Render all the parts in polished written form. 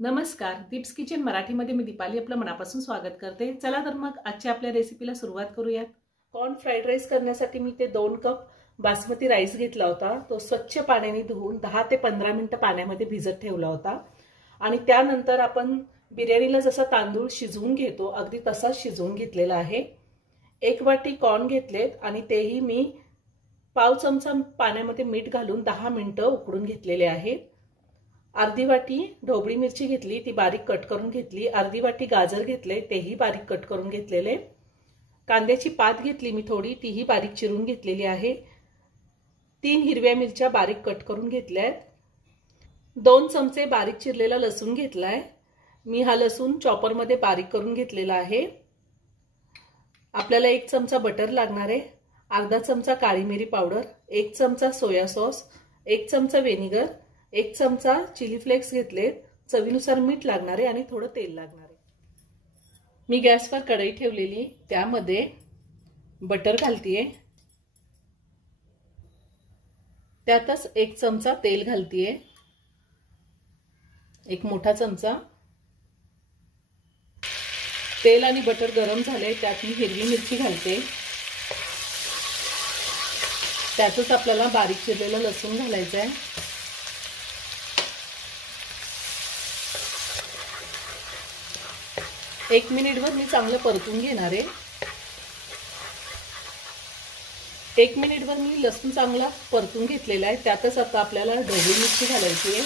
नमस्कार, दीप्स किचन मराठीमध्ये मी दीपाली आपलं मनापासून स्वागत करते। चला तर मग आजच्या आपल्या रेसिपीला सुरुवात करूयात। कॉर्न फ्राइड राईस करण्यासाठी मी ते 2 कप बासमती राईस घेतला होता। तो स्वच्छ पाण्याने धुवून 10 ते 15 मिनिटं पाण्यामध्ये भिजत ठेवला होता आणि त्यानंतर आपण बिर्याणीला जसा तांदूळ शिजवून घेतो अगदी तसाच शिजवून घेतलेला आहे। 1 वाटी कॉर्न घेतलेत आणि तेही मी पाव चमचा पाण्यामध्ये मीठ घालून 10 मिनिटं उकडून घेतलेले आहे। अर्धी वाटी ढोबळी मिरची घेतली, ती बारीक कट करून घेतली। अर्धी वाटी गाजर घेतले, तेही बारीक कट करून घेतलेले। कांद्याची पात घेतली मी थोडी, तीही बारीक चिरून घेतलेली आहे। 3 हिरव्या मिरच्या बारीक कट करून घेतल्यात। 2 चमचे बारीक चिरलेला लसूण घेतलाय मी। हा लसूण चॉपर मध्ये बारीक करून घेतलेला आहे। आपल्याला 1 चमचा बटर लागणार आहे, अर्धा चमचा काळी मिरी पावडर, 1 चमचा सोया सॉस, 1 चमचा व्हिनेगर, 1 चमचा चिली फ्लेक्स घेतले, चवीनुसार मीठ लागणार आहे आणि थोडं तेल लागणार आहे। मी गॅसवर कढई ठेवलेली, त्यामध्ये बटर घालतीये, त्यातच 1 चमचा तेल घालतीये, 1 मोठा चमचा। तेल आणि बटर गरम झाले, त्यात मी हिरवी मिरची घालते, त्यातच आपल्याला बारीक चिरलेला लसूण घालायचा आहे। 1 मिनिटभर मी चांगलं परतून घेणार आहे। 1 मिनिटभर मी लसूण चांगला परतून घेतलेला आहे। त्यातच आता आपल्याला ढोबळी मिरची घालायची आहे,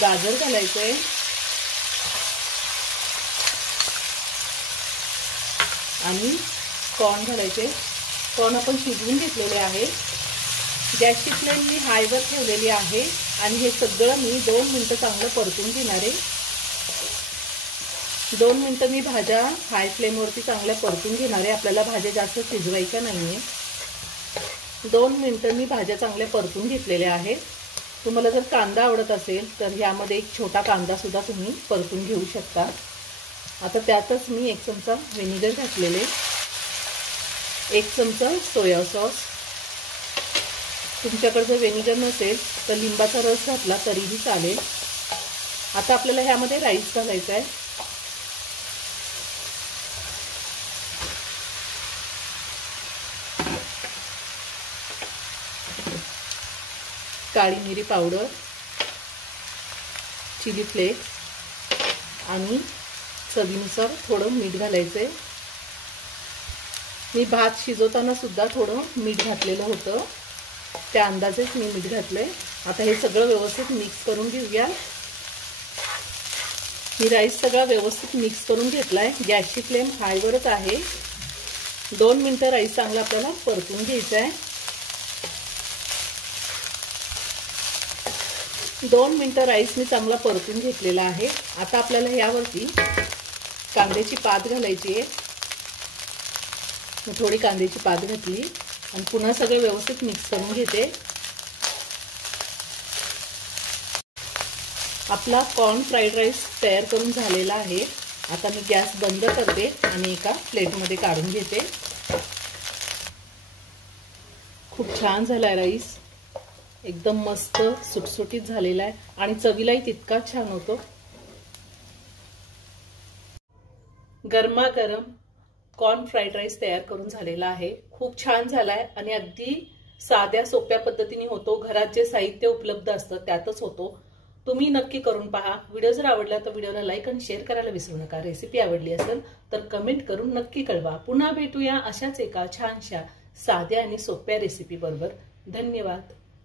गाजर घालायचं आहे आणि कॉर्न घालायचे। कॉर्न आपण शिजवून घेतलेले आहे। गॅसची फ्लेम मी हायवर ठेवलेली आहे आणि हे सगळं मी 2 मिनिटं चांगलं परतून घेणार आहे। 2 मिनिटं मी भाज्या हाय फ्लेमवरती चांगल्या परतून घेणार आहे। आपल्याला भाज्या जास्त शिजवायच्या नाहीये। 2 मिनिटं मी भाज्या चांगल्या परतून घेतलेल्या आहेत। तुम्हाला जर कांदा आवडत असेल तर यामध्ये 1 छोटा कांदा सुद्धा तुम्ही परतून घेऊ शकता। आता त्यातच मी 1 चमचा व्हिनेगर घातलेले, 1 चमचा सोया सॉस। तुमच्याकडे जर व्हिनेगर नसेल तर लिंबाचा रस घातला तरीही चालेल। आता आपल्याला ह्यामध्ये राईस घालायचा आहे। काळी मिरी पावडर, चिली फ्लेक्स आणि चवीनुसार थोडं मीठ घालायचंय। मी भात शिजवताना सुद्धा थोडं मीठ घातलेलं होतं, त्या अंदाजेच मी मीठ घातलंय। आता हे सगळं व्यवस्थित मिक्स करून घेऊया। मी राईस सगळा व्यवस्थित मिक्स करून घेतलाय। गॅसची फ्लेम हायवरच आहे। 2 मिनिटं राईस चांगला आपल्याला परतून घ्यायचा आहे। 2 मिनिटं राईस मी चांगला परतून घेतलेला आहे। आता आपल्याला यावरती कांद्याची पात घालायची आहे। मी थोडी कांद्याची पात घातली आणि पुन्हा सगळं व्यवस्थित मिक्स करून घेते। आपला कॉर्न फ्राइड राईस तयार करून झालेला आहे। आता मी गॅस बंद करते आणि एका प्लेटमध्ये काढून घेते। खूप छान झालाय राईस, एकदम मस्त सुटसुटीत झालेला आहे आणि चवीलाही तितकाच छान होतो। गरमागरम कॉर्न फ्राइड राईस तयार करून झालेला आहे। खूप छान झालाय आणि अगदी साध्या सोप्या पद्धतीने होतो। घरात जे साहित्य उपलब्ध असतं त्यातच होतो। तुम्ही नक्की करून पहा। व्हिडिओ जर आवडला तर व्हिडिओला लाईक आणि शेअर करायला विसरू नका। रेसिपी आवडली असेल तर कमेंट करून नक्की कळवा। पुन्हा भेटूया अशाच एका छानशा साध्या आणि सोप्या रेसिपी बरोबर। धन्यवाद।